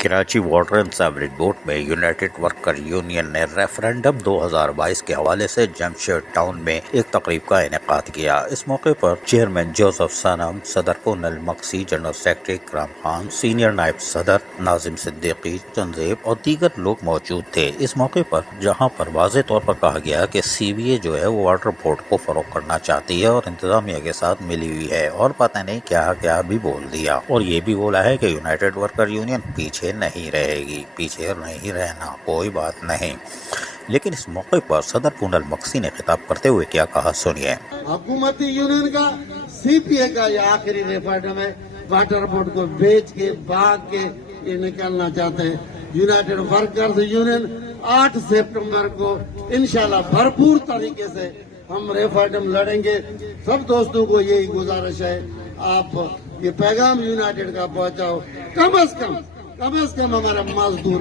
Karachi water and sewerage board में United worker union ने referendum 2022 के हवाले से जमशेद टाउन में एक तकरीब का इनेकाद किया। इस मौके पर चेयरमैन जोसेफ सनम, सदर पूनल मक्सी, जनरल सेक्रेटरी इकराम खान, सीनियर नायब सदर नाजिम सिद्दीकी, तंजीब और दीगर लोग मौजूद थे। इस मौके पर जहाँ पर वाज़े तौर पर कहा गया कि CBA जो है वो वाटर बोर्ड को फरोग करना चाहती है और इंतजामिया के साथ मिली हुई है और पता नहीं क्या क्या भी बोल दिया और ये भी बोला है कि यूनाइटेड वर्कर यूनियन पीछे नहीं रहेगी, पीछे नहीं रहना, कोई बात नहीं। लेकिन इस मौके पर सदर पूनल मक्सी ने खिताब करते हुए क्या कहा, सुनिए। हुकूमती यूनियन का CPA का ये आखिरी रेफरेंडम है। वाटर बोर्ड को बेच के भाग के ये निकलना चाहते हैं। यूनाइटेड वर्कर्स यूनियन 8 सितंबर को इंशाल्लाह भरपूर तरीके से हम रेफरेंडम लड़ेंगे। सब दोस्तों को यही गुजारिश है, आप ये पैगाम यूनाइटेड का पहुंचाओ। कम से कम हमारा मजदूर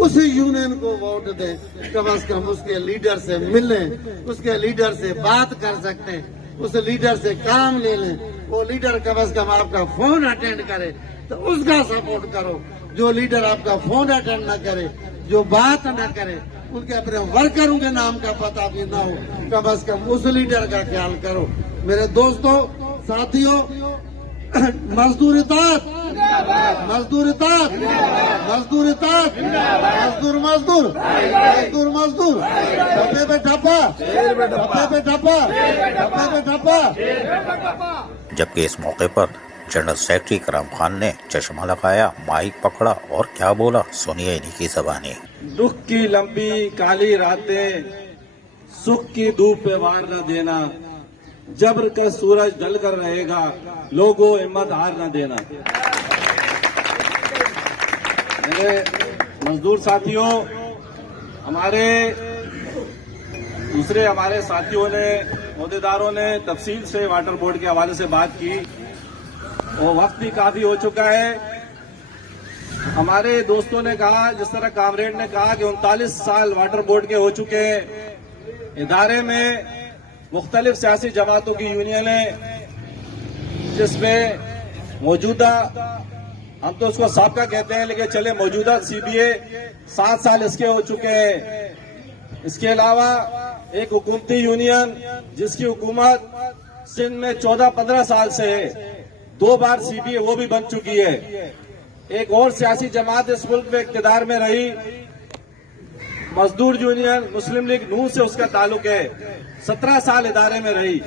उस यूनियन को वोट दें, कम से कम उसके लीडर से मिलें, उसके लीडर से बात कर सकते हैं, उस लीडर से काम ले लें। वो लीडर कम से कम आपका फोन अटेंड करे तो उसका सपोर्ट करो। जो लीडर आपका फोन अटेंड न करे, जो बात न करे, उनके अपने वर्करों के नाम का पता भी ना हो, कम से कम उस लीडर का ख्याल करो। मेरे दोस्तों, साथियों, मजदूर इत्तेहाद, मजदूर इत्तेहाद, मजदूर इत्तेहाद, मजदूर मजदूर मजदूर मजदूर, ठप्पे पे ठप्पा, ठप्पे पे ठप्पा, ठप्पे पे ठप्पा। जबकि इस मौके पर जनरल सेक्रेटरी इकराम खान ने चश्मा लगाया, माइक पकड़ा और क्या बोला, सुनिए इन्हीं की ज़बानी। दुख की लंबी काली रातें, सुख की धूप पे वार न देना, जब्र का सूरज ढल कर रहेगा, लोगों हिम्मत हार न देना। मेरे मजदूर साथियों, हमारे साथियों ने, अहदेदारों ने तफसील से वाटर बोर्ड के हवाले से बात की। वो वक्त भी काफी हो चुका है। हमारे दोस्तों ने कहा, जिस तरह कामरेड ने कहा कि 39 साल वाटर बोर्ड के हो चुके हैं। इदारे में मुख्तलिफ सियासी जमातों की यूनियनें, जिसमें मौजूदा, हम तो उसको साबका कहते हैं लेकिन चले, मौजूदा CBA 7 साल इसके हो चुके हैं। इसके अलावा एक हुकूमती यूनियन जिसकी हुकूमत सिंध में 14-15 साल से है, 2 बार CBA वो भी बन चुकी है। एक और सियासी जमात इस मुल्क में इक़्तिदार में रही, मजदूर यूनियन मुस्लिम लीग नून से उसका ताल्लुक है, 17 साल इदारे में रही।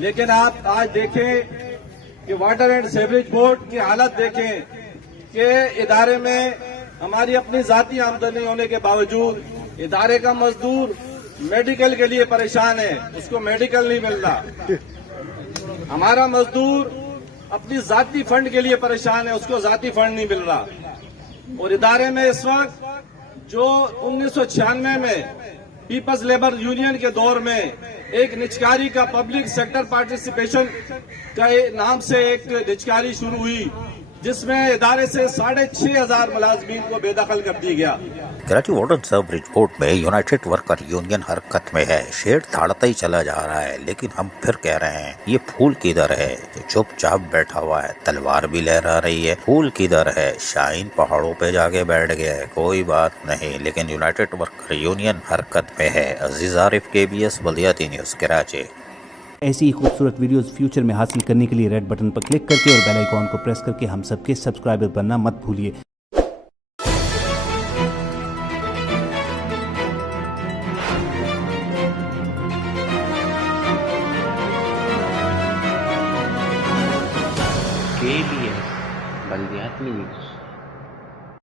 लेकिन आप आज देखें कि वाटर एंड सीवरेज बोर्ड की हालत देखें कि इदारे में हमारी अपनी जाती आमदनी होने के बावजूद इदारे का मजदूर मेडिकल के लिए परेशान है, उसको मेडिकल नहीं मिल रहा। हमारा मजदूर अपनी जाती फंड के लिए परेशान है, उसको जाती फंड नहीं मिल रहा। और इदारे में इस वक्त जो 1996 में पीपल्स लेबर यूनियन के दौर में एक निचकारी का, पब्लिक सेक्टर पार्टिसिपेशन का नाम से एक निचकारी शुरू हुई, जिसमें इदारे से 6,500 मुलाजमीन को बेदखल कर दिया गया। Karachi water and sewerage board में यूनाइटेड वर्कर यूनियन हरकत में है। शेर ताड़ता ही चला जा रहा है, लेकिन हम फिर कह रहे हैं, ये फूल किधर है जो चुपचाप बैठा हुआ है? तलवार भी लहरा रही है। फूल किधर है? शाहीन पहाड़ों पे जाके बैठ गया है। कोई बात नहीं, लेकिन यूनाइटेड वर्कर यूनियन हरकत में है। अजीज आरिफ, KBS बल्दियाती न्यूज़, कराची। ऐसी ही खूबसूरत वीडियोस फ्यूचर में हासिल करने के लिए रेड बटन पर क्लिक करके और बेल आइकॉन को प्रेस करके हम सबके सब्सक्राइबर बनना मत भूलिए। KBS बल्दियाती न्यूज़।